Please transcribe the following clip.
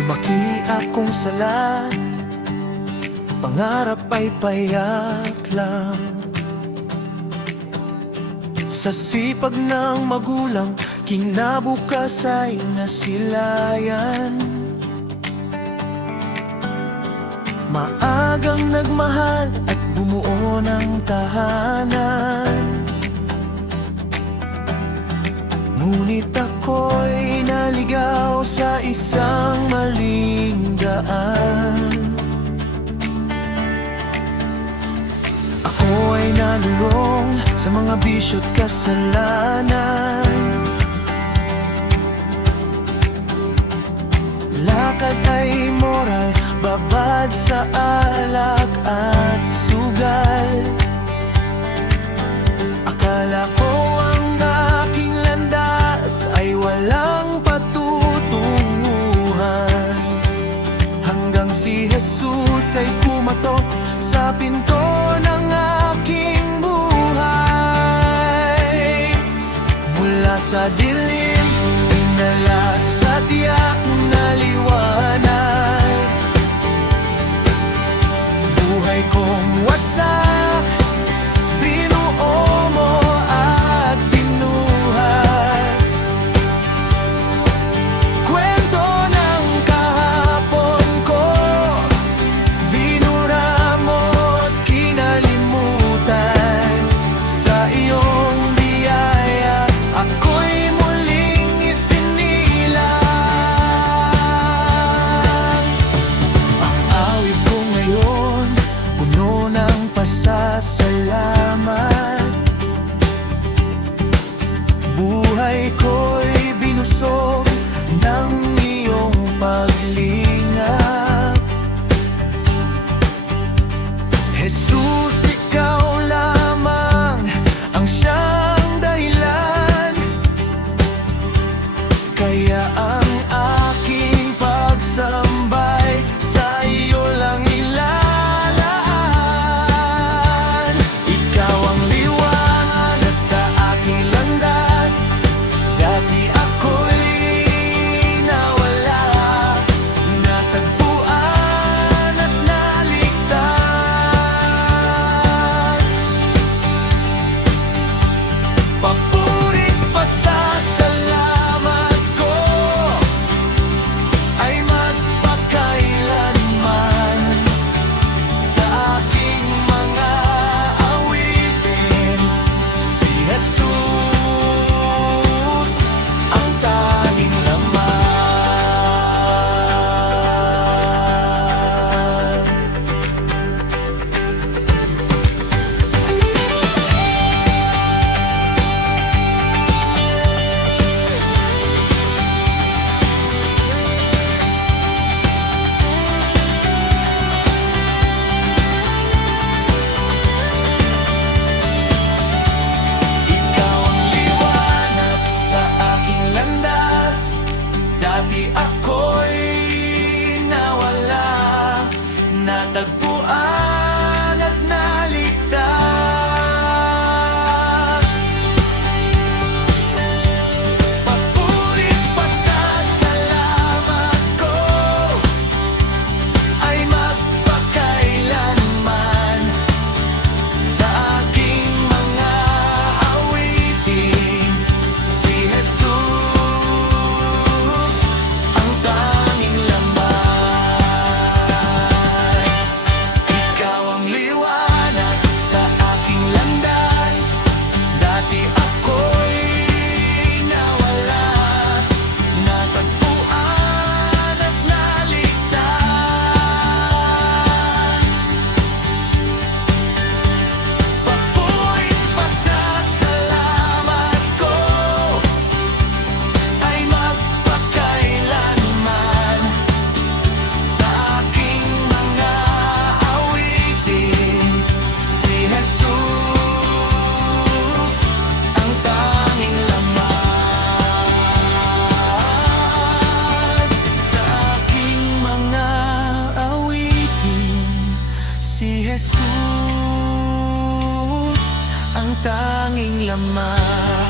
Lumaki akong sala, pangarap ay payak lang. Sa sipag ng magulang, kinabukas ay nasilayan. Maagang nagmahal at bumuo ng tahanan. Ngunit ako'y naligaw sa isang maling daan. Ako ay nalulong sa mga bisyo't kasalanan. Lakad ay moral, babad sa alak at sugal. Akala ko ang aking landas ay walang patutunguhan, hanggang si Jesus ay kumatok sa pinto ng aking buhay. Mula sa dilim, pinala sa tiyak na liwanag. Buhay kong wasak, binuo mo at binuhat. Kwento ng kahapon ko, binura mo't kinalimutan. Sa iyong biyaya, ako'y muling isinilang. Ang awit ko ngayon, puno ng pasasalamat. Buhay ko'y binusog ng iyong paglingap. Jesus, ikaw lamang ang siyang dahilan, kaya ang aking pagsambay sa iyo lang ilalaan. Ikaw ang liwanag sa aking landas. Dati ako'y nawala, natagpuan at naligtas. Papurit pasasalamat ko ay magpakailanman. Sa aking mga awitin, si Jesus ang tanging laman. Ikaw ang liwanag sa aking landas. Dati ako'y nawala, natagpuan at naligtas. Papurit pasasalamat ko ay magpakailanman. Sa aking mga awitin, si Jesus ang tanging laman. Ikaw ang liwanag sa aking landas. Dati ako'y nawala, natagpuan at naligtas. Papurit pasasalamat ko ay magpakailanman. Sa aking mga awitin, si Jesus ang tanging laman. Sa aking mga awitin, si Jesus ang tanging laman.